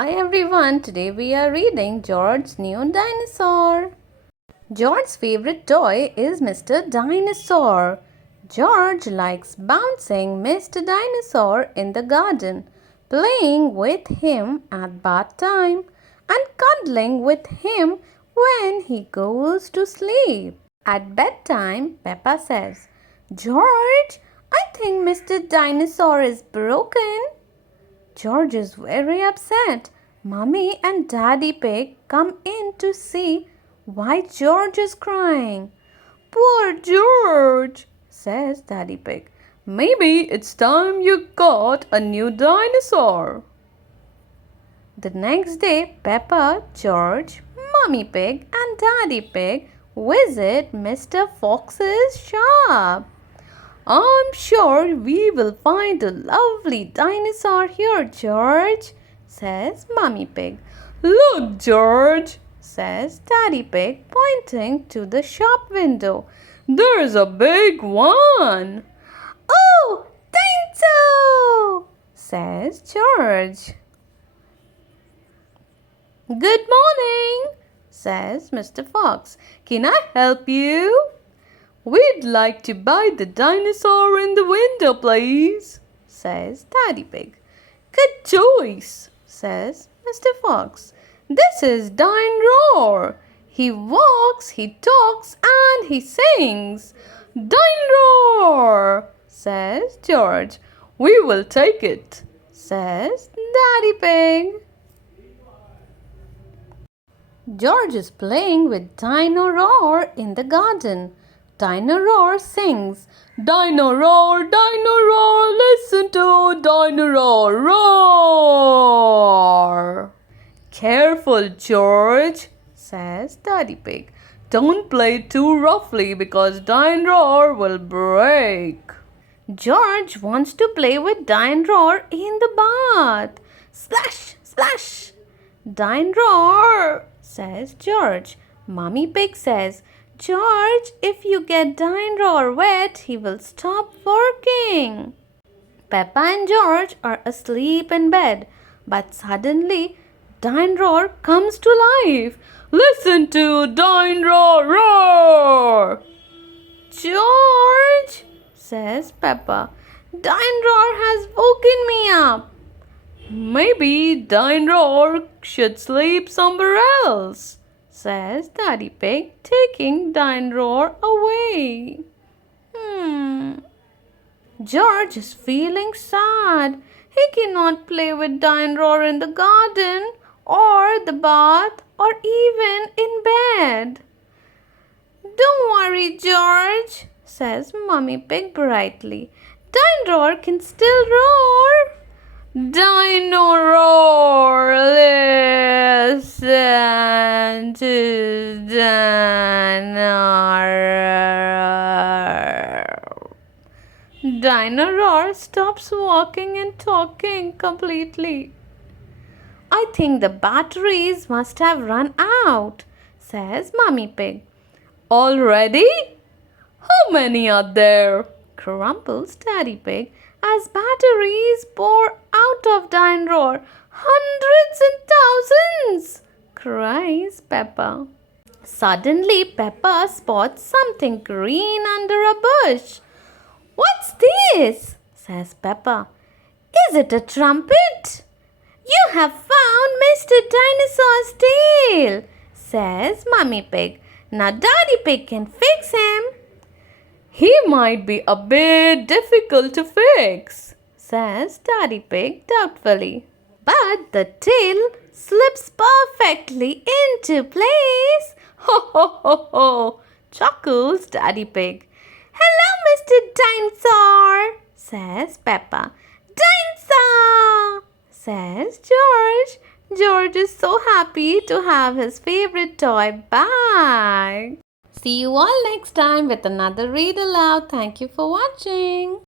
Hi everyone, today we are reading George's New Dinosaur. George's favorite toy is Mr. Dinosaur. George likes bouncing Mr. Dinosaur in the garden, playing with him at bath time, and cuddling with him when he goes to sleep. At bedtime, Peppa says, "George, I think Mr. Dinosaur is broken." George is very upset. Mummy and Daddy Pig come in to see why George is crying. "Poor George," says Daddy Pig. "Maybe it's time you got a new dinosaur." The next day, Peppa, George, Mummy Pig, and Daddy Pig visit Mr. Fox's shop. "I'm sure we will find a lovely dinosaur here, George," says Mummy Pig. "Look, George," says Daddy Pig, pointing to the shop window. "There's a big one." "Oh, Dinosaur!" says George. "Good morning," says Mr. Fox. "Can I help you?" "We'd like to buy the dinosaur in the window, please," says Daddy Pig. "Good choice," says Mr. Fox. "This is Dino Roar. He walks, he talks, and he sings." "Dino Roar," says George. "We will take it," says Daddy Pig. George is playing with Dino Roar in the garden. Dino Roar sings, "Dino Roar, listen to Dino Roar, roar." "Careful, George," says Daddy Pig. "Don't play too roughly because Dino Roar will break." George wants to play with Dino Roar in the bath. "Splash, splash." "Dino Roar," says George. Mummy Pig says, "George, if you get Dino Roar wet, he will stop working." Peppa and George are asleep in bed, but suddenly Dino Roar comes to life. "Listen to Dino Roar roar." "George," says Peppa, "Dino Roar has woken me up." "Maybe Dino Roar should sleep somewhere else," says Daddy Pig, taking Dino Roar away. George is feeling sad. He cannot play with Dino Roar in the garden or the bath or even in bed. "Don't worry, George," says Mummy Pig brightly. "Dino Roar can still roar." "Dino Roar, listen to Dino Roar." Dino Roar stops walking and talking completely. "I think the batteries must have run out," says Mummy Pig. "Already? How many are there?" grumbles Daddy Pig as batteries pour out of Dino Roar. "Hundreds and thousands!" cries Peppa. Suddenly Peppa spots something green under a bush. "What's this?" says Peppa. "Is it a trumpet?" "You have found Mr. Dinosaur's tail," says Mummy Pig. "Now Daddy Pig can fix him." "He might be a bit difficult to fix," says Daddy Pig doubtfully. "But the tail slips perfectly into place." "Ho ho ho ho!" chuckles Daddy Pig. "Hello, Mr. Dinosaur," says Peppa. "Dinosaur," says George. George is so happy to have his favorite toy back. See you all next time with another read aloud. Thank you for watching.